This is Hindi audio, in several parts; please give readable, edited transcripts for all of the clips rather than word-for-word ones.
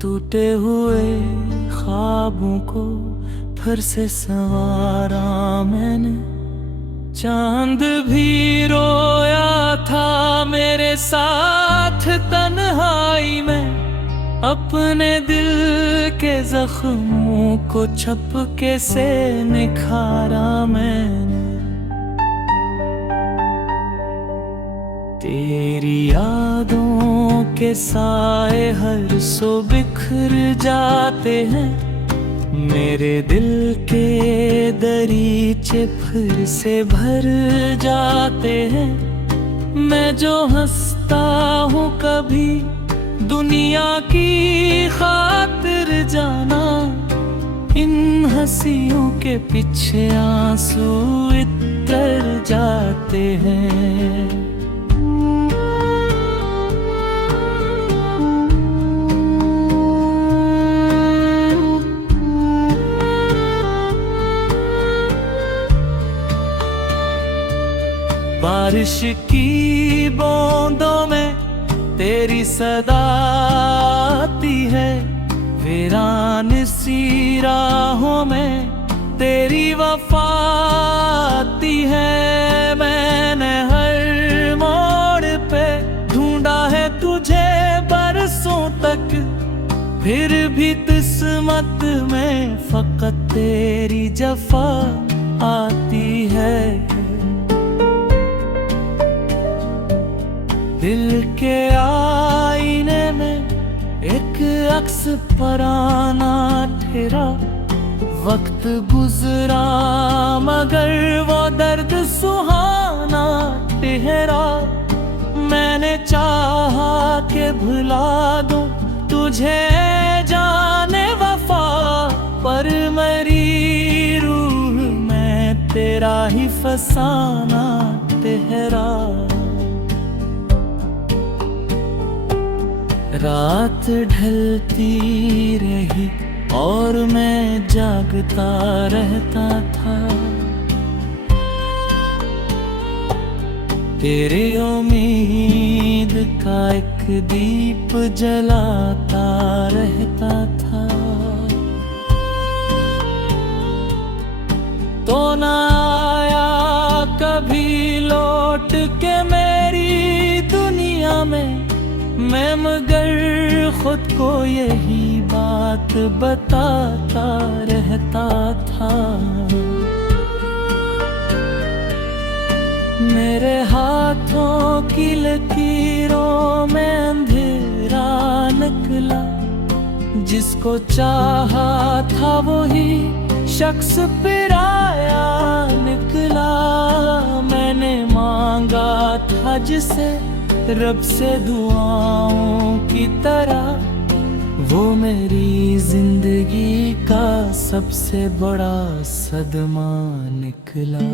टूटे हुए ख्वाबों को फिर से संवारा मैंने। चांद भी रोया था मेरे साथ तन्हाई में। अपने दिल के जख्मों को छपके से निखारा मैंने। तेरी यादों के साए हर सो बिखर जाते हैं। मेरे दिल के दरीचे फिर से भर जाते हैं। मैं जो हंसता हूँ कभी दुनिया की खातिर जाना, इन हंसियों के पीछे आंसू इतर जाते हैं। बारिश की बूंदों में तेरी सदा आती है। वीरान सी राहों में तेरी वफा आती है। मैंने हर मोड़ पे ढूंढा है तुझे बरसों तक, फिर भी किस्मत में फकत तेरी जफा आती है। दिल के आईने में एक अक्स पराना ठहरा। वक्त गुजरा मगर वो दर्द सुहाना ठहरा। मैंने चाहा के भुला दूं तुझे जाने वफा, पर मेरी रूह में तेरा ही फसाना ठहरा। रात ढलती रही और मैं जागता रहता था। तेरी उम्मीद का एक दीप जलाता रहता था। तो ना आया कभी लौट के मेरी दुनिया में। मैं मगर खुद को यही बात बताता रहता था। मेरे हाथों की लकीरों में अंधेरा निकला। जिसको चाहा था वही शख्स पराया निकला। मैंने मांगा था जिसे रब से दुआओं की तरह, वो मेरी जिंदगी का सबसे बड़ा सदमा निकला।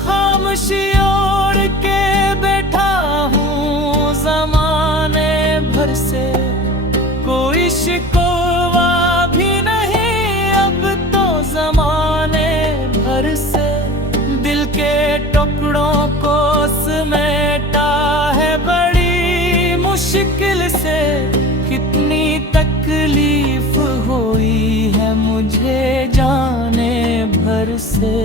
खामोशी ओढ़ के बैठा हूँ ज़माने भर से। कोई शिकवा भी नहीं अब तो ज़माने भर से। दिल के टुकड़ों को समेटा है बड़ी मुश्किल से। कितनी तकलीफ हुई है मुझे जाने भर से।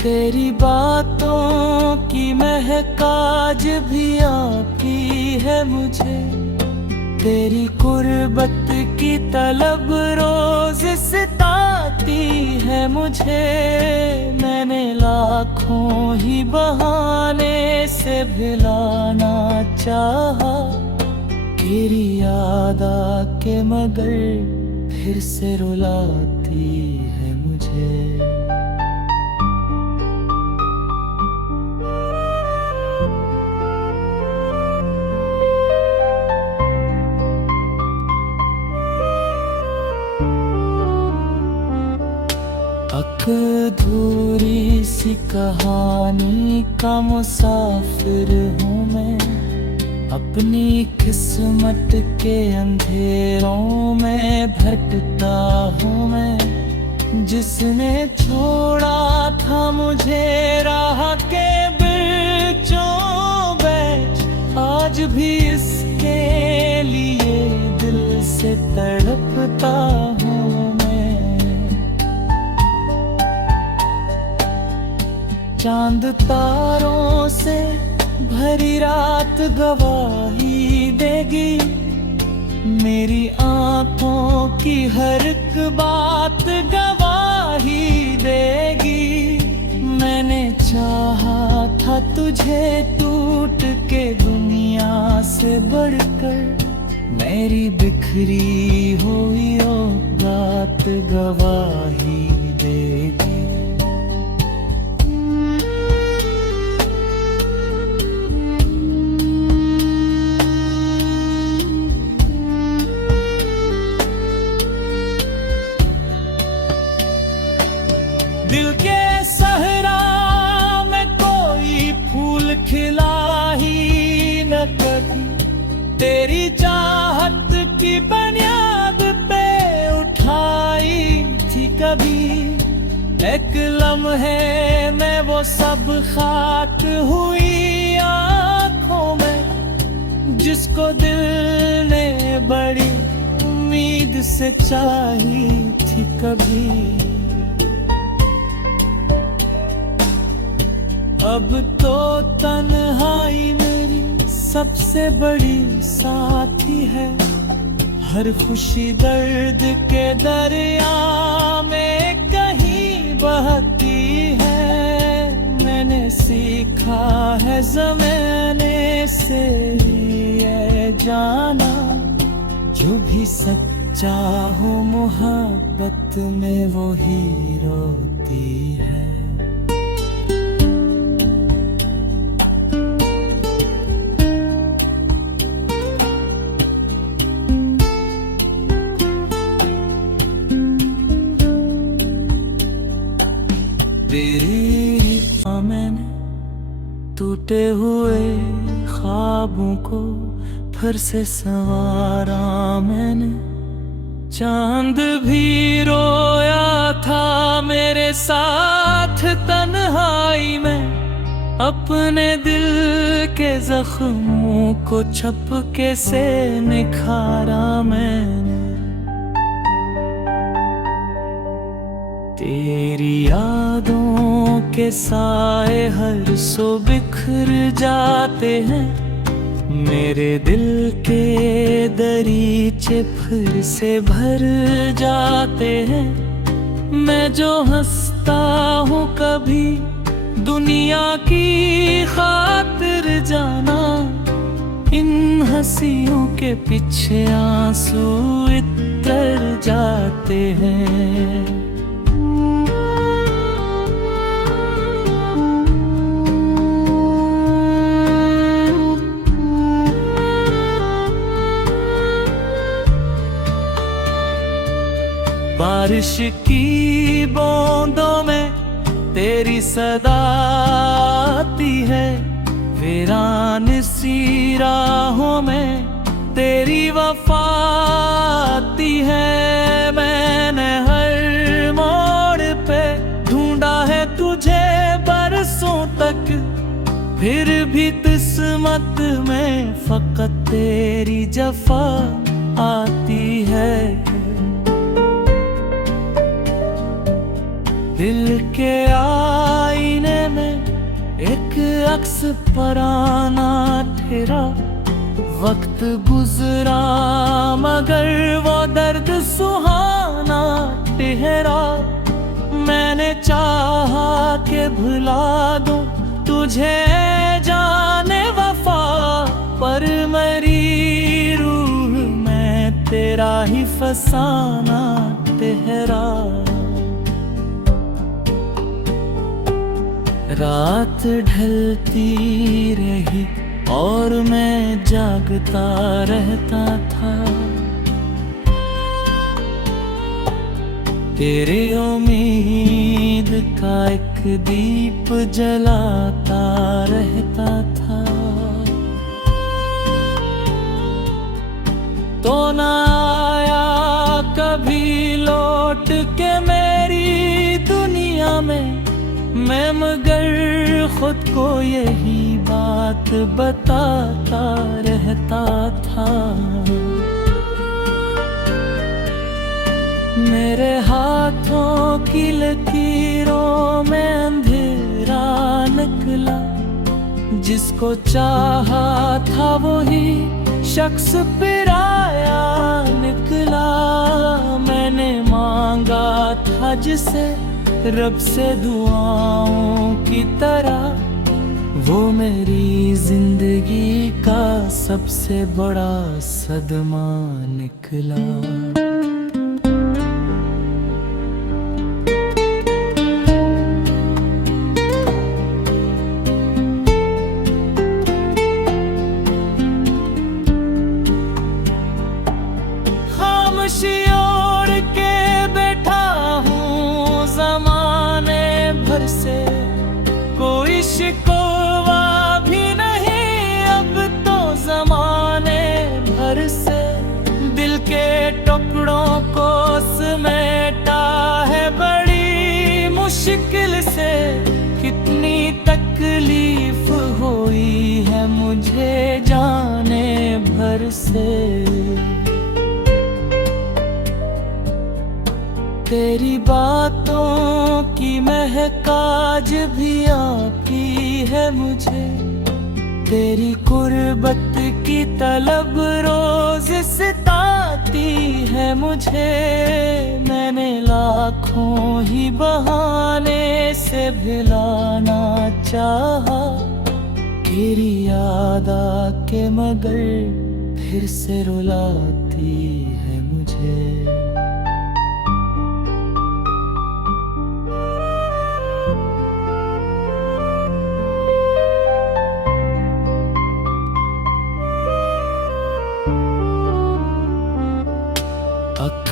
तेरी बातों की महक आज भी आती है मुझे। तेरी कुर्बत की तलब रोज सताती है मुझे। मैंने लाखों ही बहाने से भुलाना चाहा। तेरी याद आके मगर फिर से रुलाती है मुझे। अधूरी सी कहानी का मुसाफिर हूँ मैं। अपनी किस्मत के अंधेरों में भटकता हूँ मैं। जिसने छोड़ा था मुझे राह के बीचों बीच, आज भी इसके लिए दिल से तड़पता हूँ मैं। चांद तारों से भरी रात गवाही देगी, मेरी आंखों की हर एक बात गवाही देगी। मैंने चाहा था तुझे टूट के दुनिया से बढ़कर, मेरी बिखरी हुई औकात गवाही देगी। दिल के सहरा में कोई फूल खिला ही न कभी, तेरी चाहत की बुनियाद पे उठाई थी कभी। एक लम्हे में वो सब खाक हुई आँखों में, जिसको दिल ने बड़ी उम्मीद से चाही थी कभी। अब तो तन्हाई मेरी सबसे बड़ी साथी है, हर खुशी दर्द के दरिया में कहीं बहती है। मैंने सीखा है ज़माने से ये जाना, जो भी सच्चा हो मोहब्बत में वो ही रोती है। तेरी मैंने टूटे हुए ख्वाबों को फिर से संवारा मैंने। चांद भी रोया था मेरे साथ तन्हाई में, अपने दिल के जख्मों को छपके से निखारा मैंने। तेरी यादों के साए हर सो बिखर जाते हैं, मेरे दिल के दरीचे फिर से भर जाते हैं। मैं जो हंसता हूँ कभी दुनिया की खातिर जाना, इन हंसियों के पीछे आंसू इतर जाते हैं। बारिश की बूंदों में तेरी सदा आती है, वीरान सी राहों में तेरी वफा आती है। मैंने हर मोड़ पे ढूंढा है तुझे बरसों तक, फिर भी किस्मत में फकत तेरी जफा आती है। दिल के आईने में एक अक्स पराना ठहरा, वक्त गुजरा मगर वो दर्द सुहाना ठहरा। मैंने चाहा के भुला दूं तुझे जाने वफा, पर मेरी रूह में तेरा ही फसाना ठहरा। रात ढलती रही और मैं जागता रहता था, तेरे उम्मीद का एक दीप जलाता रहता था। कभी लौट के मेरी दुनिया में, मैं मगर खुद को यही बात बताता रहता था। मेरे हाथों की लकीरों में अंधेरा निकला, जिसको चाहा था वही शख्स पराया निकला। मैंने मांगा था जिसे रब से दुआओं की तरह, वो मेरी जिंदगी का सबसे बड़ा सदमा निकला। ओढ़ के बैठा हूँ ज़माने भर से, कोई शिकवा भी नहीं अब तो ज़माने भर से। दिल के टुकड़ों को समेटा है बड़ी मुश्किल से, कितनी तकलीफ हुई है मुझे जाने भर से। तेरी बातों की महक आज भी आती है मुझे, तेरी कुर्बत की तलब रोज सताती है मुझे। मैंने लाखों ही बहाने से भुलाना चाहा, तेरी याद आके मगर फिर से रुलाती है मुझे।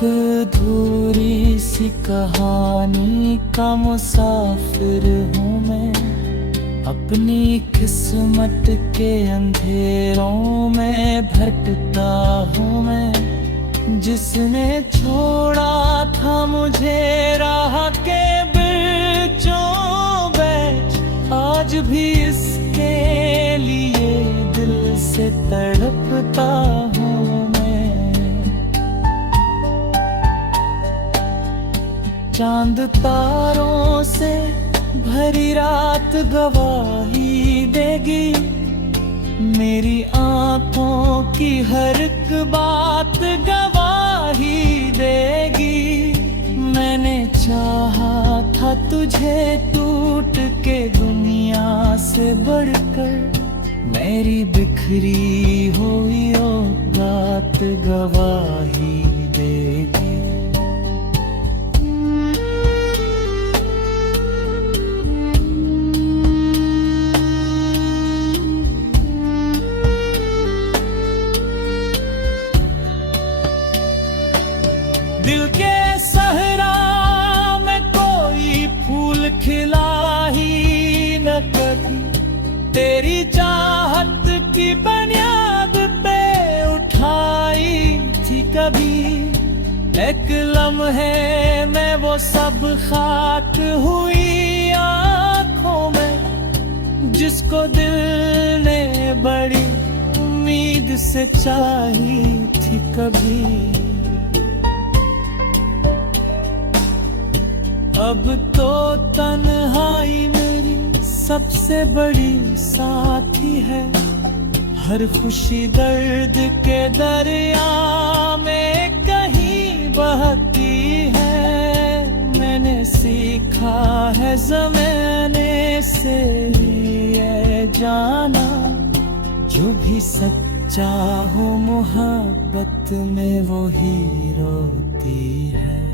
अधूरी सी कहानी का मुसाफिर हूँ मैं, अपनी किस्मत के अंधेरों में भटकता हूँ मैं। जिसने छोड़ा था मुझे राह के बीचों बैठ, आज भी इसके लिए दिल से तड़पता हूँ। चांद तारों से भरी रात गवाही देगी, मेरी आंखों की हर एक बात गवाही देगी। मैंने चाहा था तुझे टूट के दुनिया से बढ़कर, मेरी बिखरी हुई औकात गवाही देगी। दिल के सहरा में कोई फूल खिला ही न कभी, तेरी चाहत की बुनियाद पे उठाई थी कभी। एक लम्हे में वो सब खाक हुई आँखों में, जिसको दिल ने बड़ी उम्मीद से चाही थी कभी। अब तो तन्हाई मेरी सबसे बड़ी साथी है, हर खुशी दर्द के दरिया में कहीं बहती है। मैंने सीखा है ज़माने से ये जाना, जो भी सच्चा हो मोहब्बत में वो ही रोती है।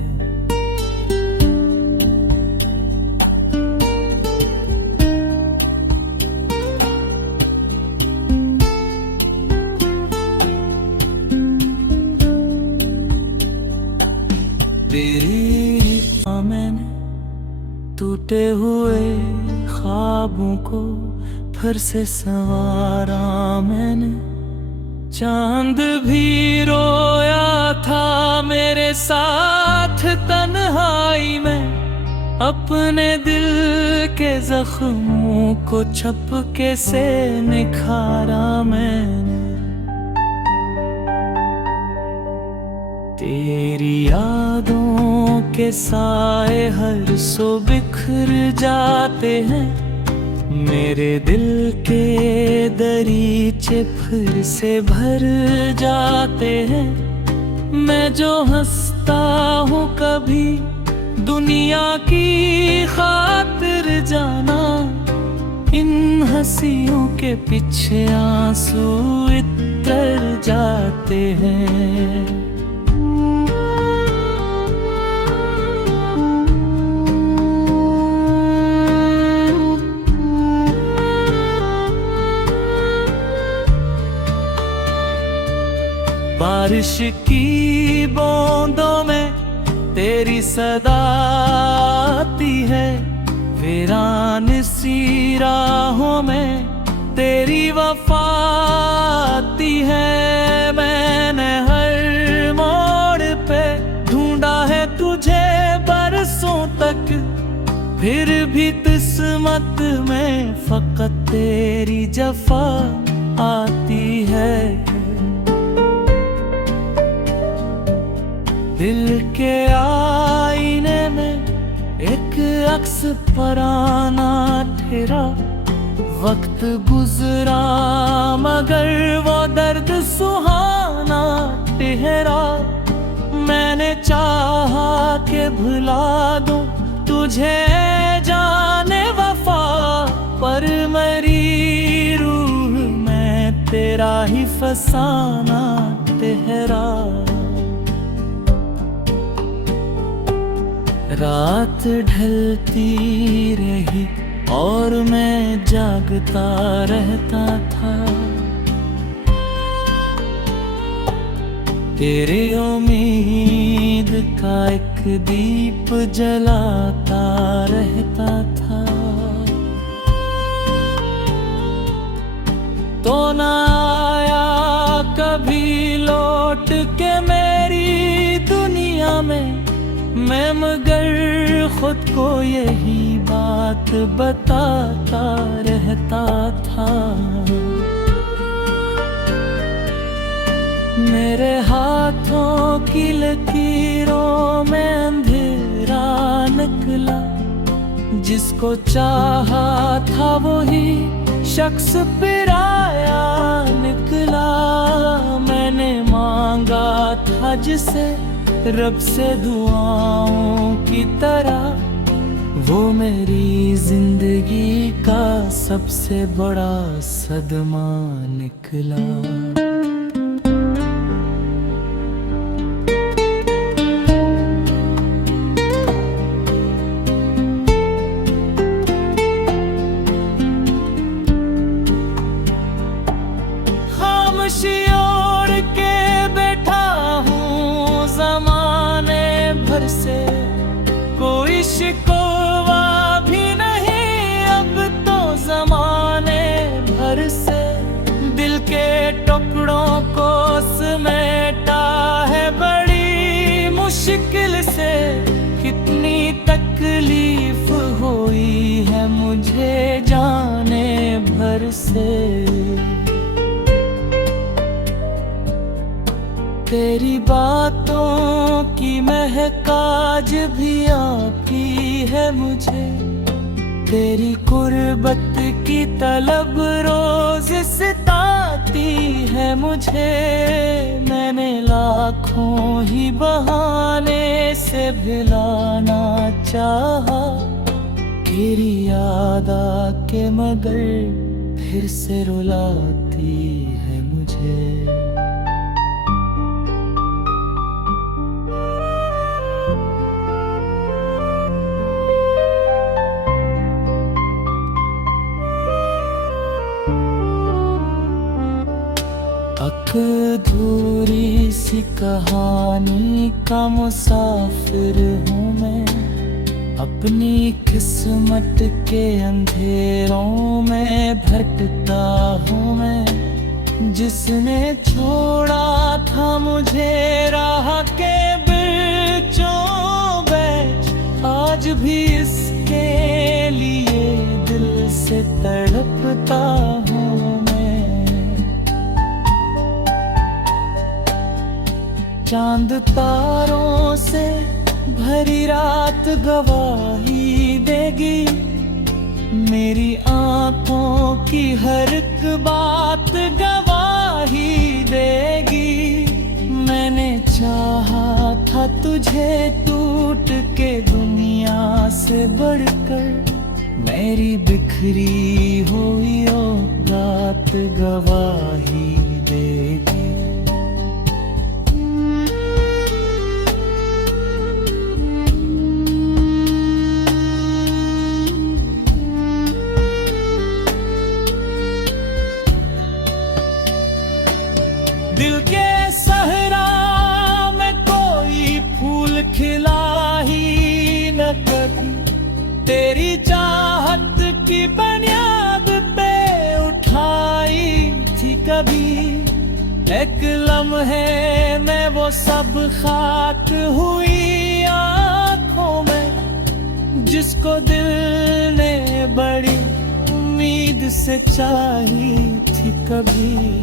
तेरी मैंने टूटे हुए ख्वाबों को फिर से संवारा मैंने, चांद भी रोया था मेरे साथ तन्हाई में, अपने दिल के जख्मों को छपके से निखारा मैंने। तेरी यादों के साए हर सो बिखर जाते हैं, मेरे दिल के दरीचे फिर से भर जाते हैं। मैं जो हंसता हूँ कभी दुनिया की खातिर जाना, इन हंसियों के पीछे आंसू इतर जाते हैं। बारिश की बूंदों में तेरी सदा आती है, वीरान सी राहों में तेरी वफा आती है। मैंने हर मोड़ पे ढूंढा है तुझे बरसों तक, फिर भी किस्मत में फकत तेरी जफा आती है। दिल के आईने में एक अक्स पराना ठहरा, वक्त गुजरा मगर वो दर्द सुहाना ठहरा। मैंने चाहा कि भुला दूं तुझे जाने वफा, पर मेरी रूह में तेरा ही फसाना ठहरा। रात ढलती रही और मैं जागता रहता था, तेरे उम्मीद का एक दीप जलाता रहता था। तो न आया कभी लौट के मेरी दुनिया में, मैं मगर खुद को यही बात बताता रहता था। मेरे हाथों की लकीरों में अंधेरा निकला, जिसको चाहा था वही शख्स पराया निकला। मैंने मांगा था जिसे रब से दुआओं की तरह, वो मेरी जिंदगी का सबसे बड़ा सदमा निकला। खामोशी ओढ़ के बैठा हूँ ज़माने भर से, कोई शिकवा भी नहीं अब तो ज़माने भर से। दिल के टुकड़ों को समेटा है बड़ी मुश्किल से, कितनी तकलीफ हुई है मुझे जाने भर से। तेरी बातों की महक आज भी आती है मुझे, तेरी कुर्बत की तलब रोज सताती है मुझे। मैंने लाखों ही बहाने से भुलाना चाहा, तेरी याद आके मगर फिर से रुलाती है मुझे। अधूरी सी कहानी का मुसाफिर हूँ मैं, अपनी किस्मत के अंधेरों में भटकता हूँ मैं। जिसने छोड़ा था मुझे राह के बीचों बीच, आज भी इसके लिए दिल से तड़पता हूँ मैं। चांद तारों से भरी रात गवाही देगी, मेरी आंखों की हर एक बात गवाही देगी। मैंने चाहा था तुझे टूट के दुनिया से बढ़कर, मेरी बिखरी हुई औकात गवाही देगी। दिल के सहरा में कोई फूल खिला ही न कभी, तेरी चाहत की बुनियाद पे उठाई थी कभी। एक लम्हे में वो सब खाक हुई आँखों में, जिसको दिल ने बड़ी उम्मीद से चाही थी कभी।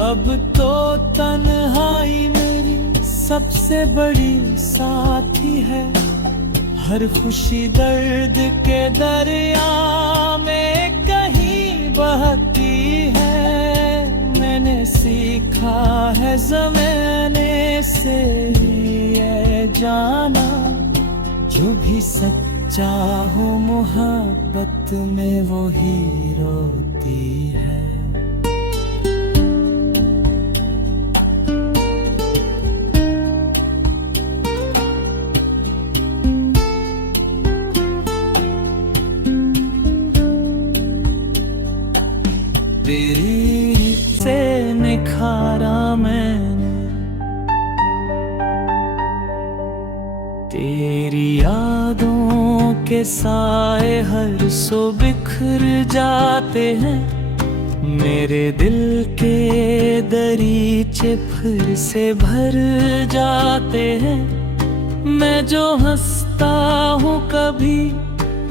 अब तो तन्हाई मेरी सबसे बड़ी साथी है, हर खुशी दर्द के दरिया में कहीं बहती है। मैंने सीखा है ज़माने से ये जाना, जो भी सच्चा हो मोहब्बत में वो ही रोती है। तेरी से निखारा मैंने, तेरी यादों के साए हर सो बिखर जाते हैं। मेरे दिल के दरीचे फिर से भर जाते हैं। मैं जो हंसता हूँ कभी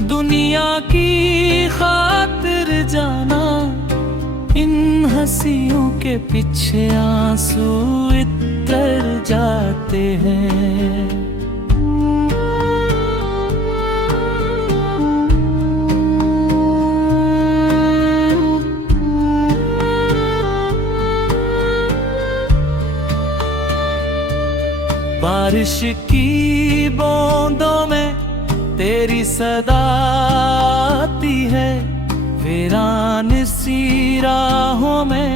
दुनिया की खातिर जाना, इन हंसियों के पीछे आंसू इतर जाते हैं। बारिश की बूंदों में तेरी सदा आती है, वीरान सी राहों में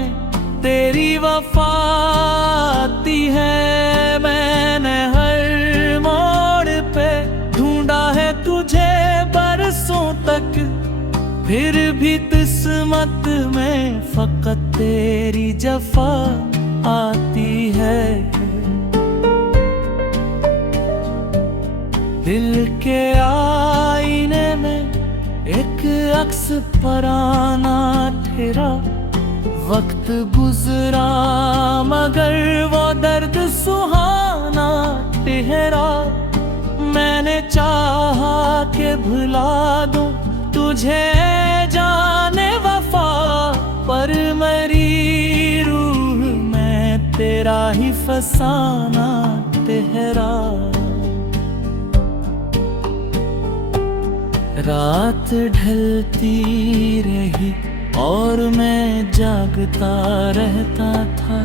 तेरी वफा आती है। मैंने हर मोड़ पे ढूंढा है तुझे बरसों तक, फिर भी किस्मत में फकत तेरी जफा आती है। दिल के आईने में एक अक्स पराना ठहरा, वक्त गुजरा मगर वो दर्द सुहाना ठहरा। मैंने चाहा कि भुला दूं तुझे जाने वफा, पर मेरी रूह में तेरा ही फसाना ठहरा। रात ढलती रही और मैं जागता रहता था।